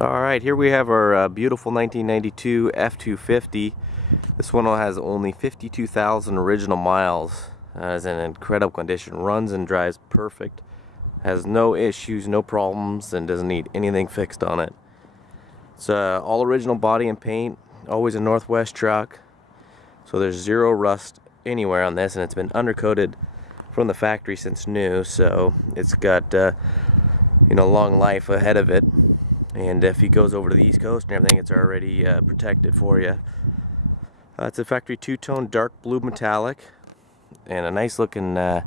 Alright, here we have our beautiful 1992 F-250. This one has only 52,000 original miles. It's in incredible condition, runs and drives perfect, has no issues, no problems, and doesn't need anything fixed on it. It's all original body and paint, always a Northwest truck, so there's zero rust anywhere on this, and it's been undercoated from the factory since new, so it's got long life ahead of it. And if he goes over to the East Coast and everything, it's already protected for you. It's a factory two-tone dark blue metallic and a nice looking kind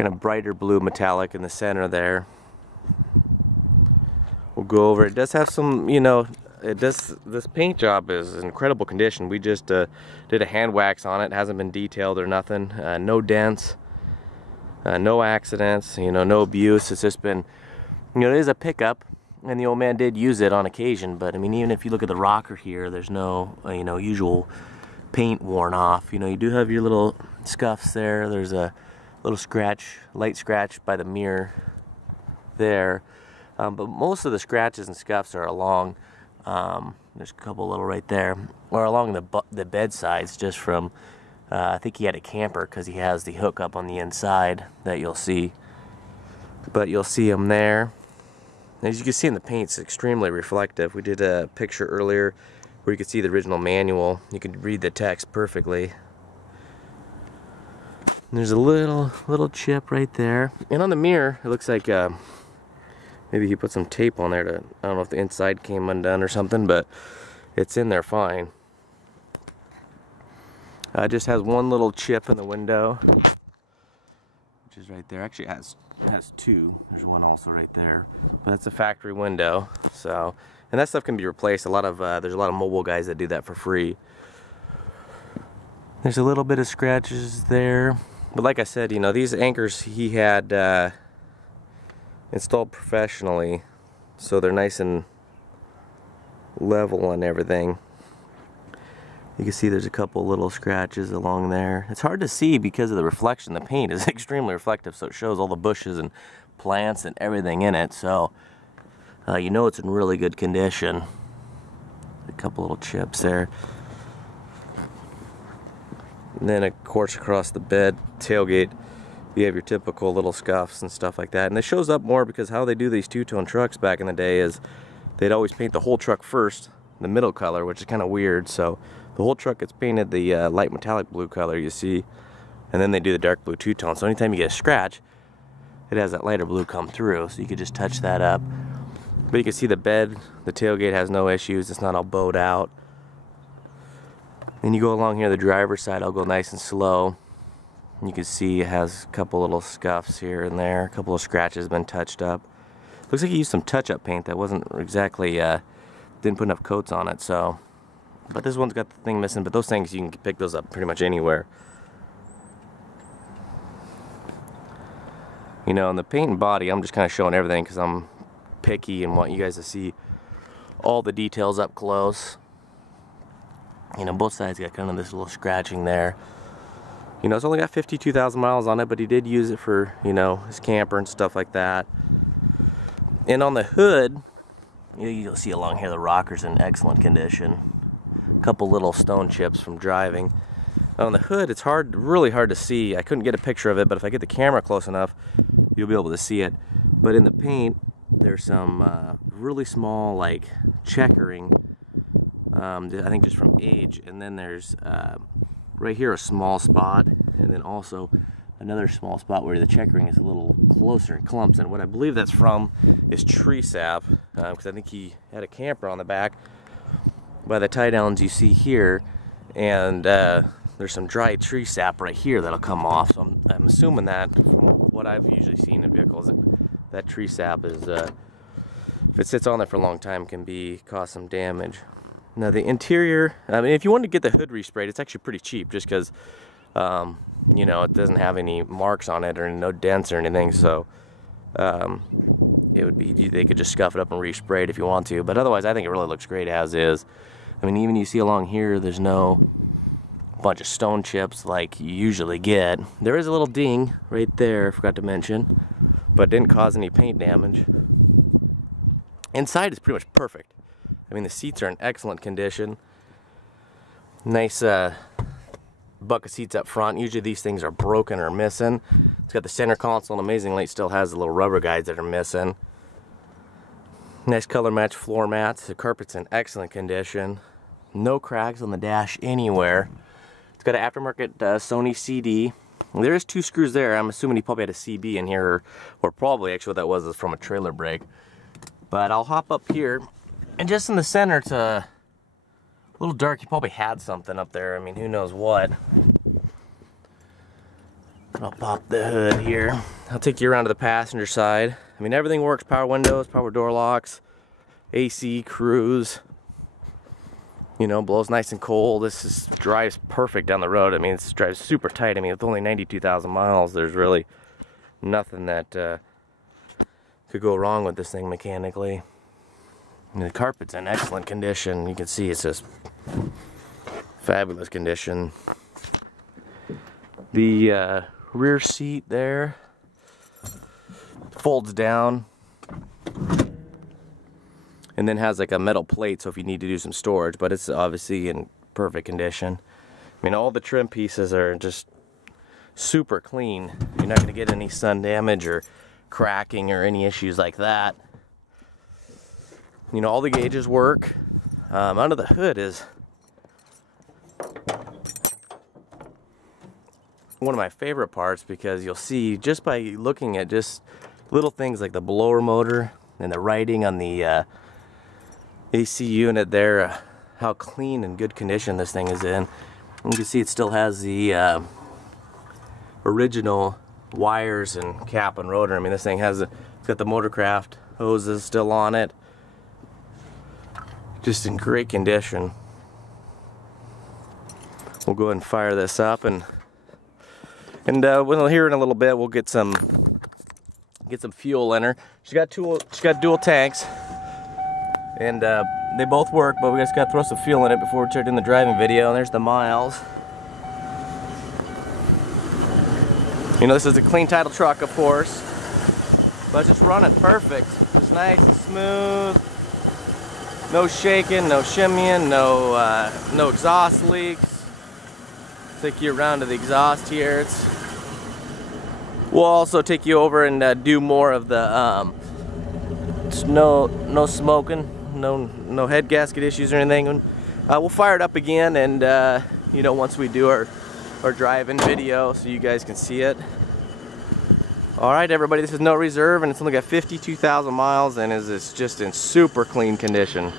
of brighter blue metallic in the center there. We'll go over. It does have some, this paint job is in incredible condition. We just did a hand wax on it. It hasn't been detailed or nothing. No dents, no accidents, no abuse. It's just been, it is a pickup. And the old man did use it on occasion, but I mean, even if you look at the rocker here, there's no, usual paint worn off. You do have your little scuffs there. There's a little scratch, light scratch by the mirror there. But most of the scratches and scuffs are along, there's a couple little right there, or along the bed sides, just from, I think he had a camper, because he has the hook up on the inside that you'll see. But you'll see them there. As you can see in the paint, it's extremely reflective. We did a picture earlier where you could see the original manual. You could read the text perfectly. And there's a little chip right there. And on the mirror, it looks like maybe he put some tape on there to, I don't know if the inside came undone or something, but it's in there fine. It just has one little chip in the window, which is right there. Actually, it has two. There's one also right there, but that's a factory window. So, and that stuff can be replaced. There's a lot of mobile guys that do that for free. There's a little bit of scratches there, but like I said, these anchors he had installed professionally, so they're nice and level on everything. You can see there's a couple little scratches along there. It's hard to see because of the reflection. The paint is extremely reflective, so it shows all the bushes and plants and everything in it. So it's in really good condition. A couple little chips there. And then of course across the bed, tailgate, you have your typical little scuffs and stuff like that. And it shows up more because how they do these two-tone trucks back in the day is they'd always paint the whole truck first, the middle color, which is kind of weird. So the whole truck gets painted the light metallic blue color you see, and then they do the dark blue two-tone. So anytime you get a scratch, it has that lighter blue come through, so you could just touch that up. But you can see the bed, the tailgate has no issues. It's not all bowed out. Then you go along here, the driver's side, I'll go nice and slow. And you can see it has a couple little scuffs here and there. A couple of scratches been touched up. Looks like he used some touch-up paint that wasn't exactly, didn't put enough coats on it, so. But this one's got the thing missing, but those things, you can pick those up pretty much anywhere. And the paint and body, I'm just kind of showing everything because I'm picky and want you guys to see all the details up close. Both sides got kind of this little scratching there. It's only got 52,000 miles on it, but he did use it for, his camper and stuff like that. And on the hood, you'll see along here the rocker's in excellent condition. A couple little stone chips from driving. On the hood, it's really hard to see. I couldn't get a picture of it, but if I get the camera close enough, you'll be able to see it. But in the paint, there's some really small, checkering. I think just from age. And then there's right here a small spot, and then also another small spot where the checkering is a little closer in clumps. And what I believe that's from is tree sap, because I think he had a camper on the back by the tie downs you see here, and there's some dry tree sap right here that'll come off. So I'm assuming that from what I've usually seen in vehicles, that tree sap is, if it sits on there for a long time, can cause some damage. Now the interior, I mean, if you want to get the hood resprayed, it's actually pretty cheap, just because it doesn't have any marks on it or no dents or anything. So it would be, they could just scuff it up and respray it if you want to. But otherwise, I think it really looks great as is. I mean, even you see along here, there's no bunch of stone chips like you usually get. There is a little ding right there, I forgot to mention, but it didn't cause any paint damage. Inside is pretty much perfect. I mean, the seats are in excellent condition. Nice bucket seats up front. Usually these things are broken or missing. It's got the center console, and amazingly it still has the little rubber guides that are missing. Nice color match floor mats. The carpet's in excellent condition. No cracks on the dash anywhere. It's got an aftermarket Sony CD. There is 2 screws there. I'm assuming he probably had a CB in here, or probably actually what that was from a trailer brake. But I'll hop up here, and just in the center, it's a little dark. He probably had something up there. I mean, who knows what. I'll pop the hood here. I'll take you around to the passenger side. I mean, everything works. Power windows, power door locks, AC, cruise. You know, blows nice and cold. This drives perfect down the road. I mean, it drives super tight. I mean, with only 92,000 miles, there's really nothing that could go wrong with this thing mechanically. And the carpet's in excellent condition. You can see it's just fabulous condition. The rear seat there folds down and then has like a metal plate, so if you need to do some storage, but it's obviously in perfect condition. I mean, all the trim pieces are just super clean. You're not going to get any sun damage or cracking or any issues like that. You know, all the gauges work. Under the hood is one of my favorite parts, because you'll see just by looking at just little things like the blower motor and the writing on the AC unit there, how clean and good condition this thing is in. You can see it still has the original wires and cap and rotor. I mean, this thing has it's got the Motorcraft hoses still on it. Just in great condition. We'll go ahead and fire this up, and we'll hear in a little bit. We'll get some fuel in her. She's got dual tanks, and they both work, but we just got to throw some fuel in it before we start doing the driving video. And there's the miles. You know, this is a clean title truck, of course, but it's just running perfect. It's nice and smooth. No shaking, no shimmying, no exhaust leaks. Take you around to the exhaust here. We'll also take you over and do more of the no smoking, no head gasket issues or anything. We'll fire it up again, and you know, once we do our drive-in video, so you guys can see it. All right, everybody, this is No Reserve, and it's only got 52,000 miles and is just in super clean condition.